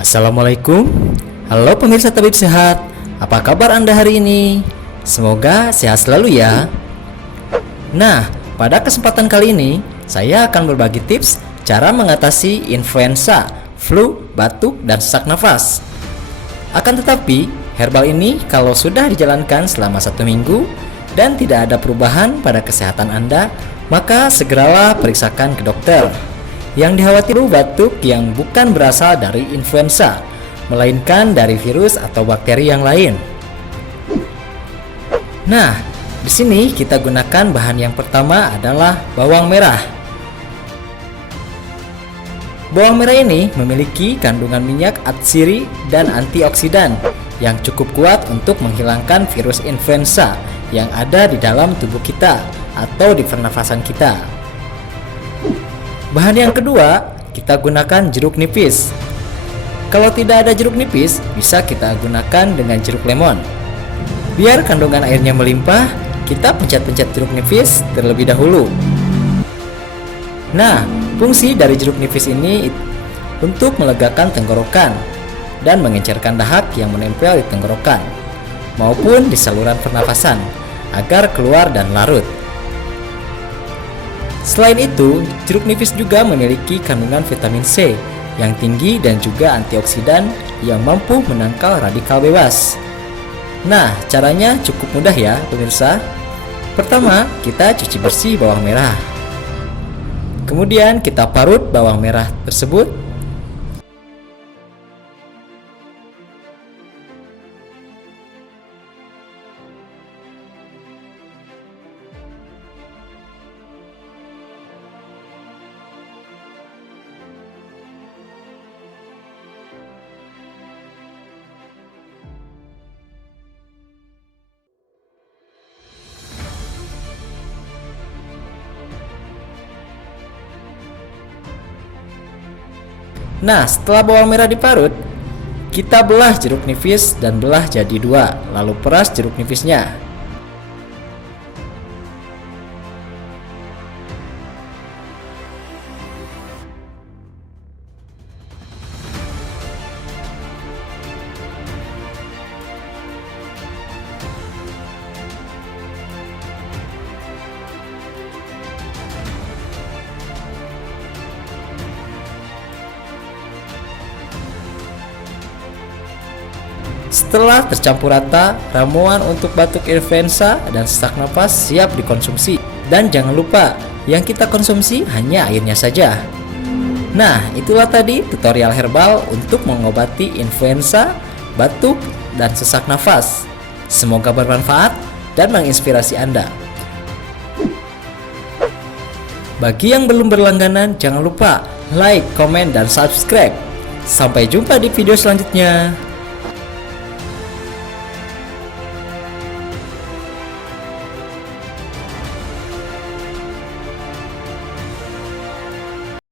Assalamualaikum. Halo pemirsa Tabib Sehat. Apa kabar Anda hari ini? Semoga sehat selalu ya. Nah, pada kesempatan kali ini saya akan berbagi tips cara mengatasi influenza, flu, batuk, dan sesak nafas. Akan tetapi, herbal ini kalau sudah dijalankan selama 1 minggu dan tidak ada perubahan pada kesehatan Anda, maka segeralah periksakan ke dokter. Yang dikhawatirkan batuk yang bukan berasal dari influenza, melainkan dari virus atau bakteri yang lain. Nah, di sini kita gunakan bahan yang pertama adalah bawang merah. Bawang merah ini memiliki kandungan minyak atsiri dan antioksidan yang cukup kuat untuk menghilangkan virus influenza yang ada di dalam tubuh kita atau di pernafasan kita. Bahan yang kedua, kita gunakan jeruk nipis. Kalau tidak ada jeruk nipis, bisa kita gunakan dengan jeruk lemon. Biar kandungan airnya melimpah, kita pencet-pencet jeruk nipis terlebih dahulu. Nah, fungsi dari jeruk nipis ini untuk melegakan tenggorokan dan mengencerkan dahak yang menempel di tenggorokan maupun di saluran pernafasan agar keluar dan larut. Selain itu, jeruk nipis juga memiliki kandungan vitamin C yang tinggi dan juga antioksidan yang mampu menangkal radikal bebas. Nah, caranya cukup mudah ya pemirsa. Pertama, kita cuci bersih bawang merah. Kemudian kita parut bawang merah tersebut. Nah, setelah bawang merah diparut, kita belah jeruk nipis dan belah jadi 2, lalu peras jeruk nipisnya. Setelah tercampur rata, ramuan untuk batuk influenza dan sesak nafas siap dikonsumsi. Dan jangan lupa, yang kita konsumsi hanya airnya saja. Nah, itulah tadi tutorial herbal untuk mengobati influenza, batuk, dan sesak nafas. Semoga bermanfaat dan menginspirasi Anda. Bagi yang belum berlangganan, jangan lupa like, komen, dan subscribe. Sampai jumpa di video selanjutnya.